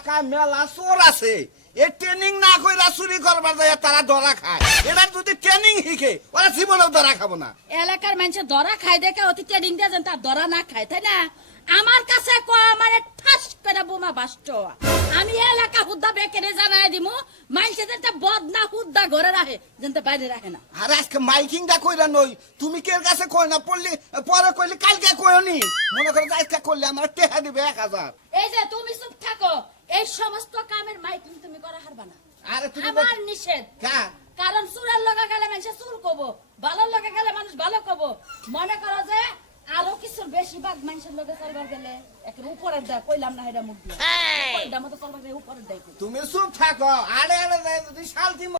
এলাকায় মেলা চোর আছে, এই ট্রেনিং না কইরা চুরি করবার যায় তারা ধরা খায়। এটা যদি ট্রেনিং শিখে ওরা জীবনেও ধরা খাবো না। এলাকার মানুষের ধরা খায় দেখে অতি ট্রেনিং দিয়ে যেন তার ধরা না খায়, তাই না? আমার কাছে কয় মানে ঠাস করে বোমা বাস্ট। আমি এলাকা হুদ্দা বেকেরে জানাই দিমু, মানুষের যেন বদনা হুদ্দা ঘরে রাখে, যেন বাইরে রাখে না। আর আজকে মাইকিংটা কইরা নই, তুমি কে কাছে কই না পড়লি পরে কইলি কালকে কইনি, মনে করো আজকে করলে আমার টেহা দিবে 1000। এই যে তুমি চুপ থাকো, এই সমস্ত কামের মাইকিং তুমি করা হারবা না। আরে তুমি আমার নিষেধ। হ্যাঁ কারণ চুরের লগা গেলে মানুষ চুর কব, ভালোর লগা গেলে মানুষ ভালো কব। মনে করো যে আরো কিছু বেশিরভাগ মানুষের লগে চলবার গেলে একের উপরের দেয়, কইলাম না এটা মুখ দিয়ে উপরের মতো চলবার গেলে উপরের দেয়। তুমি চুপ থাকো। আরে আরে যদি শান্তি